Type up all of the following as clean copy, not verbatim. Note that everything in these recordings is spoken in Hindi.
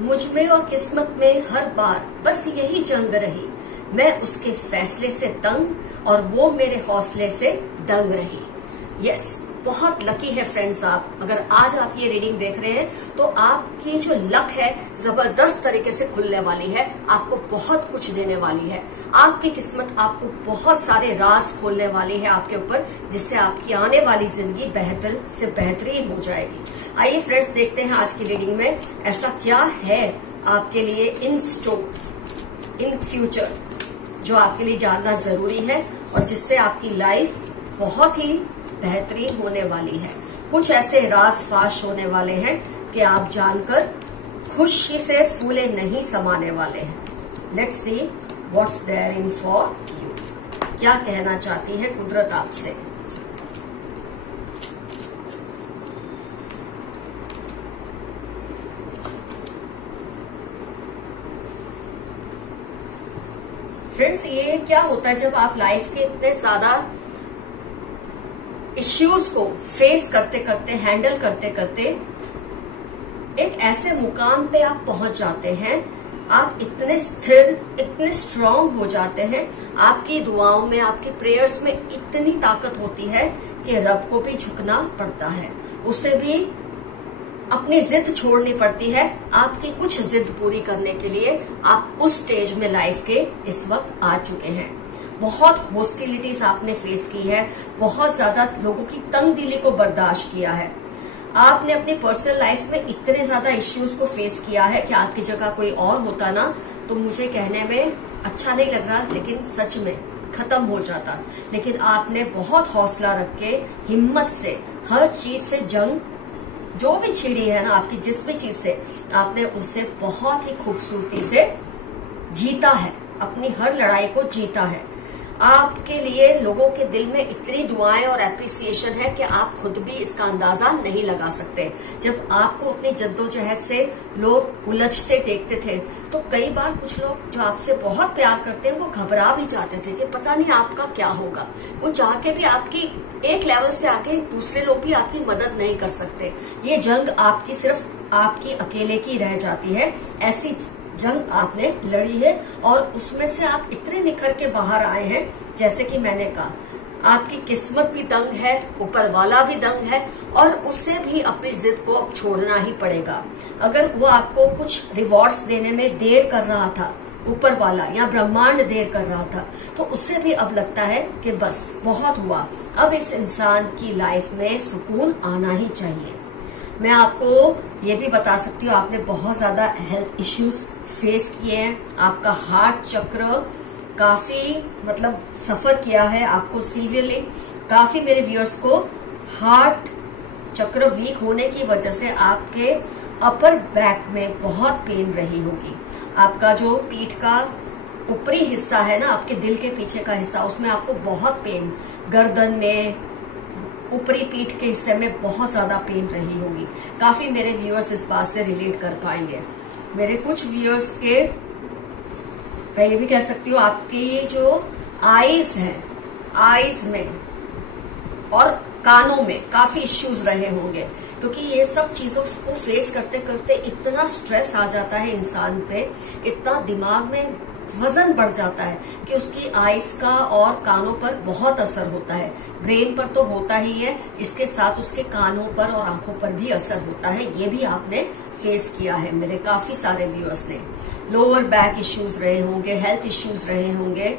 मुझ में और किस्मत में हर बार बस यही जंग रही, मैं उसके फैसले से तंग और वो मेरे हौसले से दंग रही। यस, बहुत लकी है फ्रेंड्स आप, अगर आज आप ये रीडिंग देख रहे हैं तो आपकी जो लक है जबरदस्त तरीके से खुलने वाली है, आपको बहुत कुछ देने वाली है। आपकी किस्मत आपको बहुत सारे राज खोलने वाली है आपके ऊपर, जिससे आपकी आने वाली जिंदगी बेहतर से बेहतरीन हो जाएगी। आइए फ्रेंड्स, देखते हैं आज की रीडिंग में ऐसा क्या है आपके लिए इन स्टोर इन फ्यूचर जो आपके लिए जानना जरूरी है और जिससे आपकी लाइफ बहुत ही बेहतरीन होने वाली है। कुछ ऐसे राज फाश होने वाले हैं कि आप जानकर खुशी से फूले नहीं समाने वाले हैं। Let's see what's there in for you. क्या कहना चाहती है कुदरत आपसे। फ्रेंड्स, ये क्या होता है जब आप लाइफ के इतने ज्यादा इश्यूज को फेस करते करते, हैंडल करते करते एक ऐसे मुकाम पे आप पहुंच जाते हैं, आप इतने स्थिर, इतने स्ट्रांग हो जाते हैं, आपकी दुआओं में, आपके प्रेयर्स में इतनी ताकत होती है कि रब को भी झुकना पड़ता है, उसे भी अपनी जिद छोड़नी पड़ती है आपकी कुछ जिद पूरी करने के लिए। आप उस स्टेज में लाइफ के इस वक्त आ चुके हैं। बहुत हॉस्टिलिटीज आपने फेस की है, बहुत ज्यादा लोगों की तंगदिली को बर्दाश्त किया है, आपने अपनी पर्सनल लाइफ में इतने ज्यादा इश्यूज को फेस किया है कि आपकी जगह कोई और होता ना तो मुझे कहने में अच्छा नहीं लग रहा, लेकिन सच में खत्म हो जाता। लेकिन आपने बहुत हौसला रख के हिम्मत से हर चीज से जंग जो भी छिड़ी है ना आपकी, जिस भी चीज से आपने उससे बहुत ही खूबसूरती से जीता है, अपनी हर लड़ाई को जीता है। आपके लिए लोगों के दिल में इतनी दुआएं और एप्रिसिएशन है कि आप खुद भी इसका अंदाजा नहीं लगा सकते। जब आपको अपनी जद्दोजहद से लोग उलझते देखते थे तो कई बार कुछ लोग जो आपसे बहुत प्यार करते हैं वो घबरा भी जाते थे कि पता नहीं आपका क्या होगा। वो चाह के भी आपकी एक लेवल से आके दूसरे लोग भी आपकी मदद नहीं कर सकते। ये जंग आपकी सिर्फ आपकी अकेले की रह जाती है। ऐसी जंग आपने लड़ी है और उसमें से आप इतने निखर के बाहर आए हैं। जैसे कि मैंने कहा, आपकी किस्मत भी दंग है, ऊपर वाला भी दंग है और उससे भी अपनी जिद को अब छोड़ना ही पड़ेगा। अगर वो आपको कुछ रिवॉर्ड्स देने में देर कर रहा था, ऊपर वाला या ब्रह्मांड देर कर रहा था, तो उससे भी अब लगता है कि बस बहुत हुआ, अब इस इंसान की लाइफ में सुकून आना ही चाहिए। मैं आपको ये भी बता सकती हूँ, आपने बहुत ज्यादा हेल्थ इश्यूज फेस किए हैं, आपका हार्ट चक्र काफी सफर किया है, आपको सीवियरली काफी मेरे व्यूअर्स को हार्ट चक्र वीक होने की वजह से आपके अपर बैक में बहुत पेन रही होगी। आपका जो पीठ का ऊपरी हिस्सा है ना, आपके दिल के पीछे का हिस्सा, उसमें आपको बहुत पेन, गर्दन में, ऊपरी पीठ के हिस्से में बहुत ज्यादा पेन रही होगी। काफी मेरे व्यूअर्स इस बात से रिलेट कर पाएंगे। मेरे कुछ व्यूअर्स के, मैं ये भी कह सकती हूँ, आपकी जो आईज है, आईज में और कानों में काफी इश्यूज रहे होंगे, क्योंकि ये सब चीजों को फेस करते करते इतना स्ट्रेस आ जाता है इंसान पे, इतना दिमाग में वजन बढ़ जाता है कि उसकी आईज का और कानों पर बहुत असर होता है। ब्रेन पर तो होता ही है, इसके साथ उसके कानों पर और आंखों पर भी असर होता है। ये भी आपने फेस किया है, मेरे काफी सारे व्यूअर्स ने। लोअर बैक इश्यूज रहे होंगे, हेल्थ इश्यूज रहे होंगे,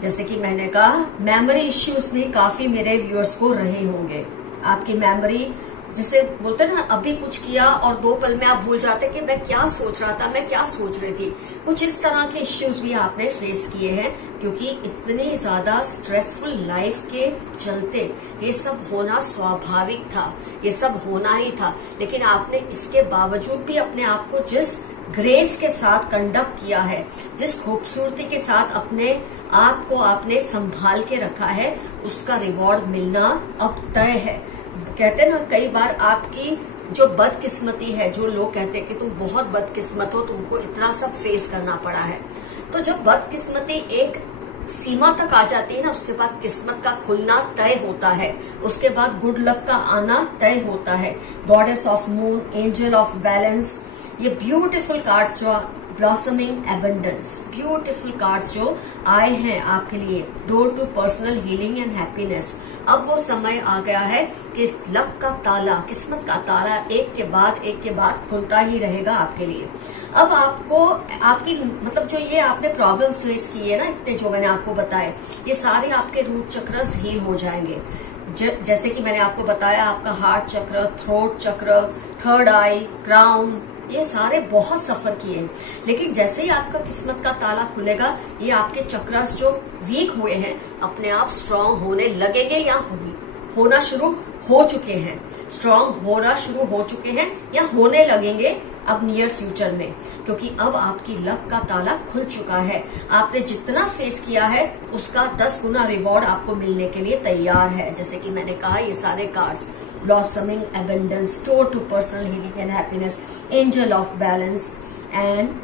जैसे कि मैंने कहा मेमोरी इश्यूज भी काफी मेरे व्यूअर्स को रहे होंगे। आपकी मेमोरी, जिसे बोलते हैं ना, अभी कुछ किया और 2 पल में आप भूल जाते कि मैं क्या सोच रहा था, मैं क्या सोच रही थी। कुछ इस तरह के इश्यूज भी आपने फेस किए हैं, क्योंकि इतनी ज्यादा स्ट्रेसफुल लाइफ के चलते ये सब होना स्वाभाविक था, ये सब होना ही था। लेकिन आपने इसके बावजूद भी अपने आप को जिस ग्रेस के साथ कंडक्ट किया है, जिस खूबसूरती के साथ अपने आप को आपने संभाल के रखा है, उसका रिवॉर्ड मिलना अब तय है। कहते हैं ना, कई बार आपकी जो बदकिस्मती है, जो लोग कहते हैं कि तुम बहुत बदकिस्मत हो, तुमको इतना सब फेस करना पड़ा है, तो जब बदकिस्मती एक सीमा तक आ जाती है ना, उसके बाद किस्मत का खुलना तय होता है, उसके बाद गुड लक का आना तय होता है। Goddess of moon, angel of balance, ये ब्यूटीफुल कार्ड्स जो ब्लॉसमिंग एबंडेंस, ब्यूटीफुल कार्ड्स जो आए हैं आपके लिए, door to personal healing and happiness. अब वो समय आ गया है कि लक का ताला, किस्मत का ताला एक के बाद खुलता ही रहेगा आपके लिए। अब आपको आपकी मतलब जो ये आपने प्रॉब्लम्स फेस किए है ना, इतने जो मैंने आपको बताए, ये सारे आपके रूट चक्रस हील हो जाएंगे। जैसे कि मैंने आपको बताया, आपका हार्ट चक्र, थ्रोट चक्र, थर्ड आई, क्राउन, ये सारे बहुत सफर किए हैं। लेकिन जैसे ही आपका किस्मत का ताला खुलेगा, ये आपके चक्रास जो वीक हुए हैं अपने आप स्ट्रांग होने लगेंगे या होना शुरू हो चुके हैं, स्ट्रांग होना शुरू हो चुके हैं या होने लगेंगे अब नियर फ्यूचर में, क्योंकि अब आपकी लक का ताला खुल चुका है। आपने जितना फेस किया है उसका 10 गुना रिवॉर्ड आपको मिलने के लिए तैयार है। जैसे कि मैंने कहा, ये सारे cards, blossoming abundance, door to personal healing and happiness, angel of balance and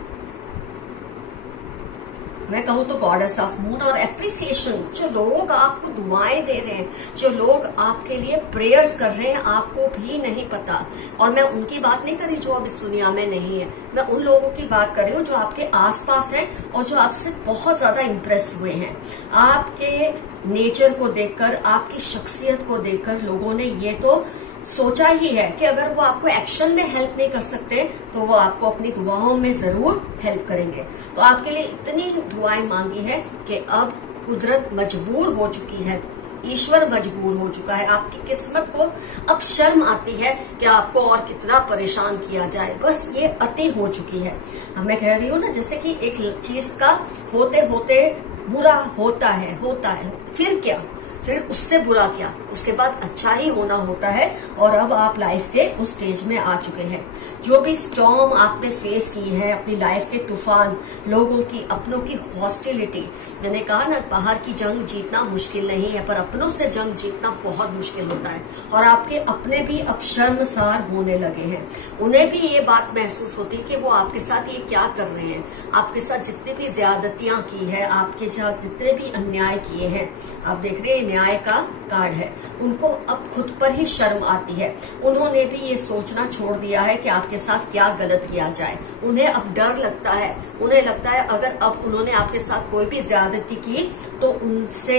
मैं कहूँ तो गॉडेस ऑफ मून और एप्रिसिएशन। जो लोग आपको दुआएं दे रहे हैं, जो लोग आपके लिए प्रेयर्स कर रहे हैं, आपको भी नहीं पता। और मैं उनकी बात नहीं कर रही जो अब इस दुनिया में नहीं है, मैं उन लोगों की बात कर रही हूँ जो आपके आसपास हैं और जो आपसे बहुत ज्यादा इम्प्रेस हुए हैं। आपके नेचर को देखकर, आपकी शख्सियत को देखकर लोगों ने ये तो सोचा ही है कि अगर वो आपको एक्शन में हेल्प नहीं कर सकते तो वो आपको अपनी दुआओं में जरूर हेल्प करेंगे। तो आपके लिए इतनी दुआएं मांगी है कि अब कुदरत मजबूर हो चुकी है, ईश्वर मजबूर हो चुका है। आपकी किस्मत को अब शर्म आती है कि आपको और कितना परेशान किया जाए, बस ये अति हो चुकी है। मैं कह रही हूँ ना, जैसे कि एक चीज का होते होते बुरा होता है फिर क्या, फिर उससे बुरा क्या, उसके बाद अच्छा ही होना होता है। और अब आप लाइफ के उस स्टेज में आ चुके हैं। जो भी स्टॉर्म आपने फेस की है, अपनी लाइफ के तूफान, लोगों की, अपनों की हॉस्टिलिटी, मैंने कहा ना, बाहर की जंग जीतना मुश्किल नहीं है पर अपनों से जंग जीतना बहुत मुश्किल होता है। और आपके अपने भी अब शर्मसार होने लगे हैं, उन्हें भी ये बात महसूस होती है कि वो आपके साथ ये क्या कर रहे हैं। आपके साथ जितनी भी ज्यादतियां की है, आपके साथ जितने भी अन्याय किए हैं, आप देख रहे हैं न्याय का कार्ड है, उनको अब खुद पर ही शर्म आती है। उन्होंने भी ये सोचना छोड़ दिया है कि आपके साथ क्या गलत किया जाए। उन्हें अब डर लगता है, उन्हें लगता है अगर अब उन्होंने आपके साथ कोई भी ज्यादती की तो उनसे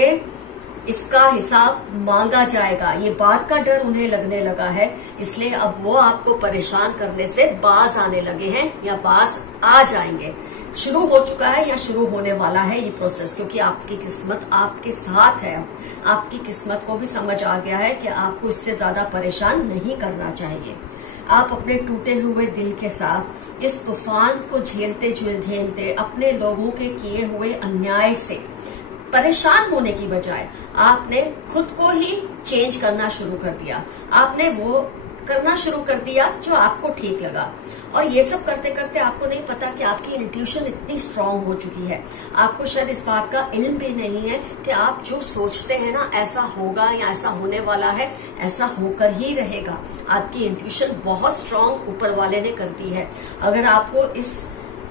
इसका हिसाब मांगा जाएगा। ये बात का डर उन्हें लगने लगा है, इसलिए अब वो आपको परेशान करने से बाज आने लगे हैं या बाज आ जाएंगे। शुरू हो चुका है या शुरू होने वाला है ये प्रोसेस, क्योंकि आपकी किस्मत आपके साथ है। आपकी किस्मत को भी समझ आ गया है कि आपको इससे ज्यादा परेशान नहीं करना चाहिए। आप अपने टूटे हुए दिल के साथ इस तूफान को झेलते अपने लोगों के किए हुए अन्याय से परेशान होने की बजाय आपने खुद को ही चेंज करना शुरू कर दिया। आपने वो करना शुरू कर दिया जो आपको ठीक लगा। और ये सब करते करते आपको नहीं पता कि आपकी इंट्यूशन इतनी स्ट्रांग हो चुकी है। आपको शायद इस बात का इल्म भी नहीं है कि आप जो सोचते हैं ना, ऐसा होगा या ऐसा होने वाला है, ऐसा होकर ही रहेगा। आपकी इंट्यूशन बहुत स्ट्रांग ऊपर वाले ने कर दी है। अगर आपको इस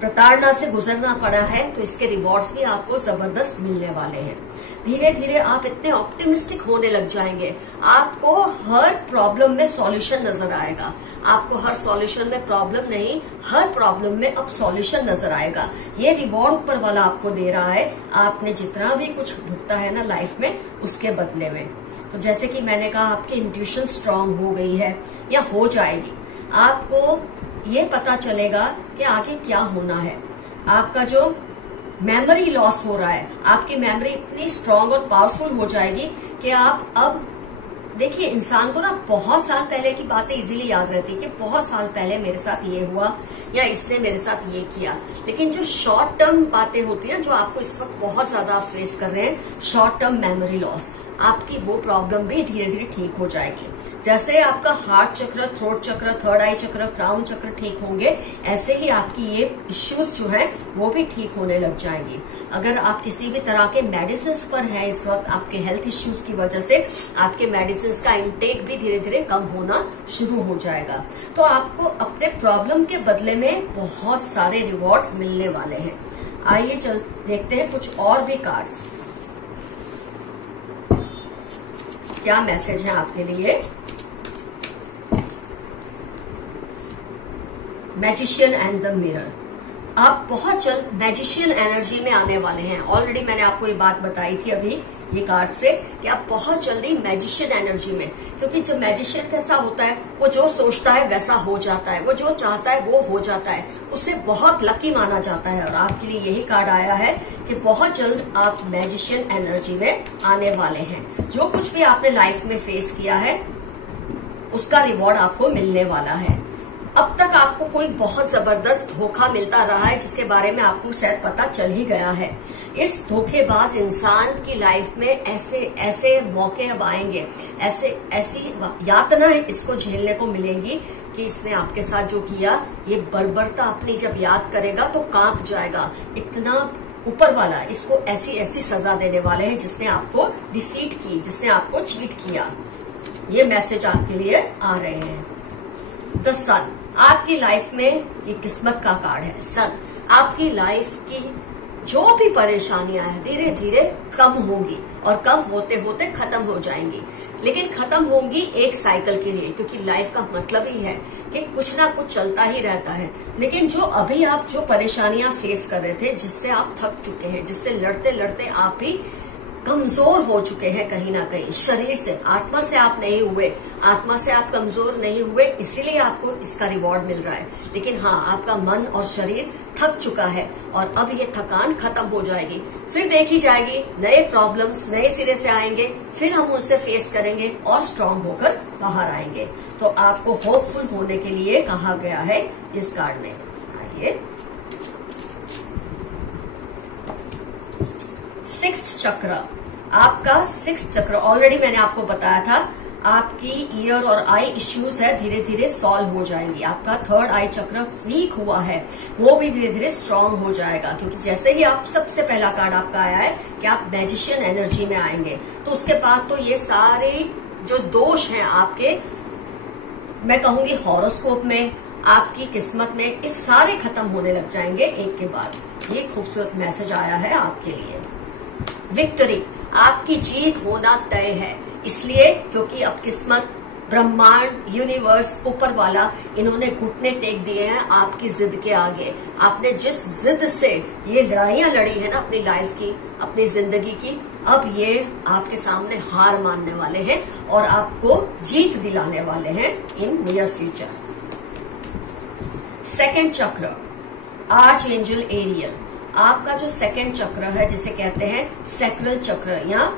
प्रताड़ना से गुजरना पड़ा है तो इसके रिवॉर्ड्स भी आपको जबरदस्त मिलने वाले हैं। धीरे धीरे आप इतने ऑप्टिमिस्टिक होने लग जाएंगे, आपको हर प्रॉब्लम में सॉल्यूशन नजर आएगा। आपको हर सॉल्यूशन में प्रॉब्लम नहीं, हर प्रॉब्लम में अब सॉल्यूशन नजर आएगा। ये रिवॉर्ड ऊपर वाला आपको दे रहा है, आपने जितना भी कुछ भुगता है ना लाइफ में, उसके बदले में। तो जैसे कि मैंने कहा, आपकी इंट्यूशन स्ट्रांग हो गई है या हो जाएगी। आपको ये पता चलेगा कि आगे क्या होना है। आपका जो मेमोरी लॉस हो रहा है, आपकी मेमोरी इतनी स्ट्रांग और पावरफुल हो जाएगी कि आप अब देखिए, इंसान को ना बहुत साल पहले की बातें इजीली याद रहती है कि बहुत साल पहले मेरे साथ ये हुआ या इसने मेरे साथ ये किया। लेकिन जो शॉर्ट टर्म बातें होती है, जो आपको इस वक्त बहुत ज्यादा फेस कर रहे हैं, शॉर्ट टर्म मेमोरी लॉस, आपकी वो प्रॉब्लम भी धीरे धीरे ठीक हो जाएगी। जैसे आपका हार्ट चक्र, थ्रोट चक्र, थर्ड आई चक्र, क्राउन चक्र ठीक होंगे, ऐसे ही आपकी ये इश्यूज जो है वो भी ठीक होने लग जाएंगी। अगर आप किसी भी तरह के मेडिसिन पर हैं इस वक्त, आपके हेल्थ इश्यूज की वजह से आपके मेडिसिन का इंटेक भी धीरे धीरे कम होना शुरू हो जाएगा। तो आपको अपने प्रॉब्लम के बदले में बहुत सारे रिवॉर्ड्स मिलने वाले हैं। आइए चल देखते हैं कुछ और भी कार्ड्स। क्या मैसेज है आपके लिए। Magician and the mirror. आप बहुत जल्द मैजिशियन एनर्जी में आने वाले हैं। ऑलरेडी मैंने आपको ये बात बताई थी अभी ये कार्ड से कि आप बहुत जल्दी मैजिशियन एनर्जी में, क्योंकि जब मैजिशियन कैसा होता है, वो जो सोचता है वैसा हो जाता है, वो जो चाहता है वो हो जाता है, उससे बहुत लकी माना जाता है। और आपके लिए यही कार्ड आया है कि बहुत जल्द आप मैजिशियन एनर्जी में आने वाले हैं। जो कुछ भी आपने लाइफ में फेस किया है उसका रिवॉर्ड आपको मिलने वाला है। अब तक आपको कोई बहुत जबरदस्त धोखा मिलता रहा है जिसके बारे में आपको शायद पता चल ही गया है। इस धोखेबाज इंसान की लाइफ में ऐसे ऐसे मौके अब आएंगे, ऐसी यातना इसको झेलने को मिलेंगी कि इसने आपके साथ जो किया, ये बर्बरता अपनी जब याद करेगा तो कांप जाएगा। इतना ऊपर वाला इसको ऐसी ऐसी सजा देने वाले हैं जिसने आपको डिसीट की, जिसने आपको चीट किया। ये मैसेज आपके लिए आ रहे हैं। द सन, आपकी लाइफ में ये किस्मत का कार्ड है। सन, आपकी लाइफ की जो भी परेशानियां हैं धीरे धीरे कम होंगी और कम होते होते खत्म हो जाएंगी, लेकिन खत्म होंगी एक साइकिल के लिए, क्योंकि लाइफ का मतलब ही है कि कुछ ना कुछ चलता ही रहता है। लेकिन जो अभी आप जो परेशानियां फेस कर रहे थे, जिससे आप थक चुके हैं, जिससे लड़ते लड़ते आप ही कमजोर हो चुके हैं कहीं ना कहीं, शरीर से, आत्मा से आप नहीं हुए, आत्मा से आप कमजोर नहीं हुए, इसीलिए आपको इसका रिवॉर्ड मिल रहा है। लेकिन हाँ, आपका मन और शरीर थक चुका है और अब ये थकान खत्म हो जाएगी, फिर देखी जाएगी, नए प्रॉब्लम्स नए सिरे से आएंगे, फिर हम उनसे फेस करेंगे और स्ट्रांग होकर बाहर आएंगे। तो आपको होपफुल होने के लिए कहा गया है इस कार्ड में। आइए, 6th चक्र, आपका 6th चक्र ऑलरेडी मैंने आपको बताया था, आपकी ईयर और आई इश्यूज है धीरे धीरे सॉल्व हो जाएंगी। आपका 3rd आई चक्र वीक हुआ है, वो भी धीरे धीरे स्ट्रांग हो जाएगा, क्योंकि जैसे ही आप, सबसे पहला कार्ड आपका आया है कि आप मैजिशियन एनर्जी में आएंगे, तो उसके बाद तो ये सारे जो दोष हैं आपके, मैं कहूंगी हॉरोस्कोप में, आपकी किस्मत में, इस सारे खत्म होने लग जाएंगे एक के बाद। ये खूबसूरत मैसेज आया है आपके लिए। विक्ट्री, आपकी जीत होना तय है, इसलिए क्योंकि अब किस्मत, ब्रह्मांड, यूनिवर्स, ऊपर वाला, इन्होंने घुटने टेक दिए हैं आपकी जिद के आगे। आपने जिस जिद से ये लड़ाइयां लड़ी है ना अपनी लाइफ की, अपनी जिंदगी की, अब ये आपके सामने हार मानने वाले हैं और आपको जीत दिलाने वाले हैं इन नियर फ्यूचर। 2nd चक्र, आर्च एंजल एरियल, आपका जो 2nd चक्र है जिसे कहते हैं सैक्रल चक्र, या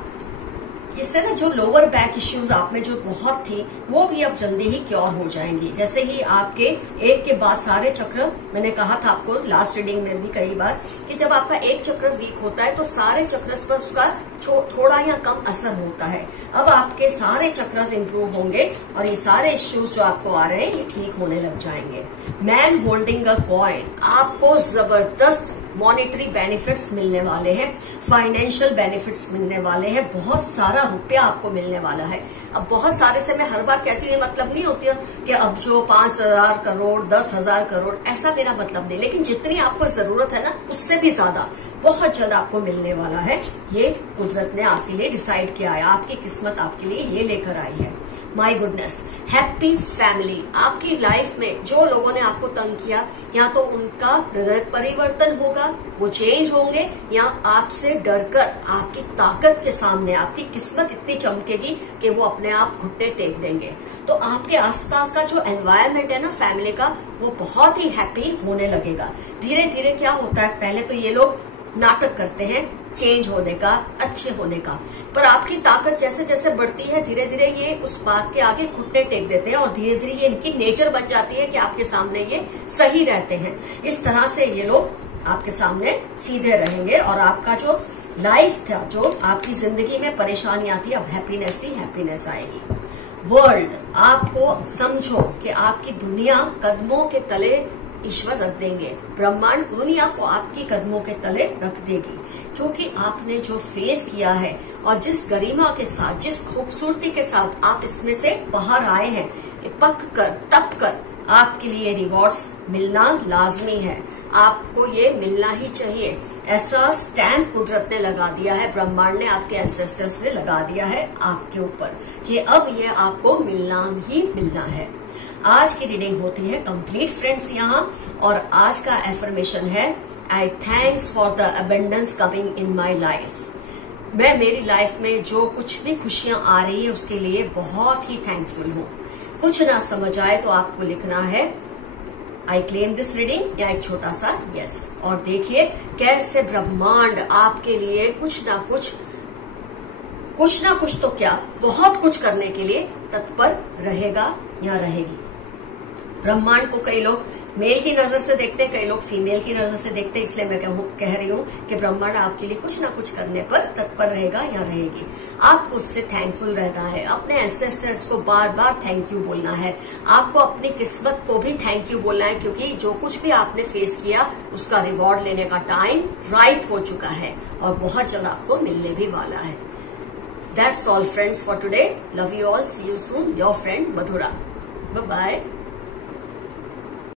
इससे ना जो लोअर बैक इश्यूज आप में जो बहुत थी वो भी अब जल्दी ही क्योर हो जाएंगी। जैसे ही आपके एक के बाद सारे चक्र, मैंने कहा था आपको लास्ट रीडिंग में भी कई बार कि जब आपका एक चक्र वीक होता है तो सारे चक्र पर उसका थोड़ा या कम असर होता है। अब आपके सारे चक्र इंप्रूव होंगे और ये सारे इश्यूज जो आपको आ रहे हैं ये ठीक होने लग जाएंगे। मैन होल्डिंग अ कॉइन, आपको जबरदस्त मॉनेटरी बेनिफिट्स मिलने वाले हैं, फाइनेंशियल बेनिफिट्स मिलने वाले हैं, बहुत सारा रुपया आपको मिलने वाला है। अब बहुत सारे से मैं हर बार कहती हूँ, ये मतलब नहीं होती है कि अब जो 5,000 करोड़ 10,000 करोड़, ऐसा मेरा मतलब नहीं, लेकिन जितनी आपको जरूरत है ना उससे भी ज्यादा बहुत जल्द आपको मिलने वाला है। ये कुदरत ने आपके लिए डिसाइड किया है, आपकी किस्मत आपके लिए ये लेकर आई है। माय गुडनेस, हैप्पी फैमिली, आपकी लाइफ में जो लोगों ने आपको तंग किया, या तो उनका हृदय परिवर्तन होगा, वो चेंज होंगे, या आपसे डरकर आपकी ताकत के सामने आपकी किस्मत इतनी चमकेगी कि वो अपने आप घुटने टेक देंगे। तो आपके आसपास का जो एनवायरनमेंट है ना फैमिली का, वो बहुत ही हैप्पी होने लगेगा। धीरे धीरे क्या होता है, पहले तो ये लोग नाटक करते हैं चेंज होने का, अच्छे होने का, पर आपकी ताकत जैसे जैसे बढ़ती है धीरे धीरे ये उस बात के आगे घुटने टेक देते हैं और धीरे धीरे ये इनकी नेचर बन जाती है कि आपके सामने ये सही रहते हैं। इस तरह से ये लोग आपके सामने सीधे रहेंगे और आपका जो लाइफ था, जो आपकी जिंदगी में परेशानियां थी, अब हैप्पीनेस ही हैप्पीनेस आएगी। वर्ल्ड, आपको समझो कि आपकी दुनिया कदमों के तले ईश्वर रख देंगे, ब्रह्मांड दुनिया को आपकी कदमों के तले रख देगी, क्योंकि आपने जो फेस किया है और जिस गरिमा के साथ, जिस खूबसूरती के साथ आप इसमें से बाहर आए हैं, पक कर तप कर, आपके लिए रिवॉर्ड्स मिलना लाजमी है, आपको ये मिलना ही चाहिए। ऐसा स्टैम्प कुदरत ने लगा दिया है, ब्रह्मांड ने, आपके एंसेस्टर्स ने लगा दिया है आपके ऊपर कि अब ये आपको मिलना ही मिलना है। आज की रीडिंग होती है कंप्लीट फ्रेंड्स यहाँ, और आज का एफर्मेशन है I thanks for the abundance coming in my life. मैं मेरी लाइफ में जो कुछ भी खुशियां आ रही है उसके लिए बहुत ही थैंकफुल हूँ। कुछ ना समझ आए तो आपको लिखना है आई क्लेम दिस रीडिंग या एक छोटा सा यस, और देखिए कैसे ब्रह्मांड आपके लिए कुछ ना कुछ तो क्या बहुत कुछ करने के लिए तत्पर रहेगा या रहेगी। ब्रह्मांड को कई लोग मेल की नजर से देखते हैं, कई लोग फीमेल की नजर से देखते हैं, इसलिए मैं कह रही हूँ कि ब्रह्मांड आपके लिए कुछ ना कुछ करने पर तत्पर रहेगा या रहेगी। आपको उससे थैंकफुल रहना है, अपने एंसेस्टर्स को बार बार थैंक यू बोलना है, आपको अपनी किस्मत को भी थैंक यू बोलना है, क्योंकि जो कुछ भी आपने फेस किया उसका रिवॉर्ड लेने का टाइम राइट हो चुका है और बहुत जल्द आपको मिलने भी वाला है। That's all friends for today. Love you all. See you soon. Your friend Madhura. Bye bye.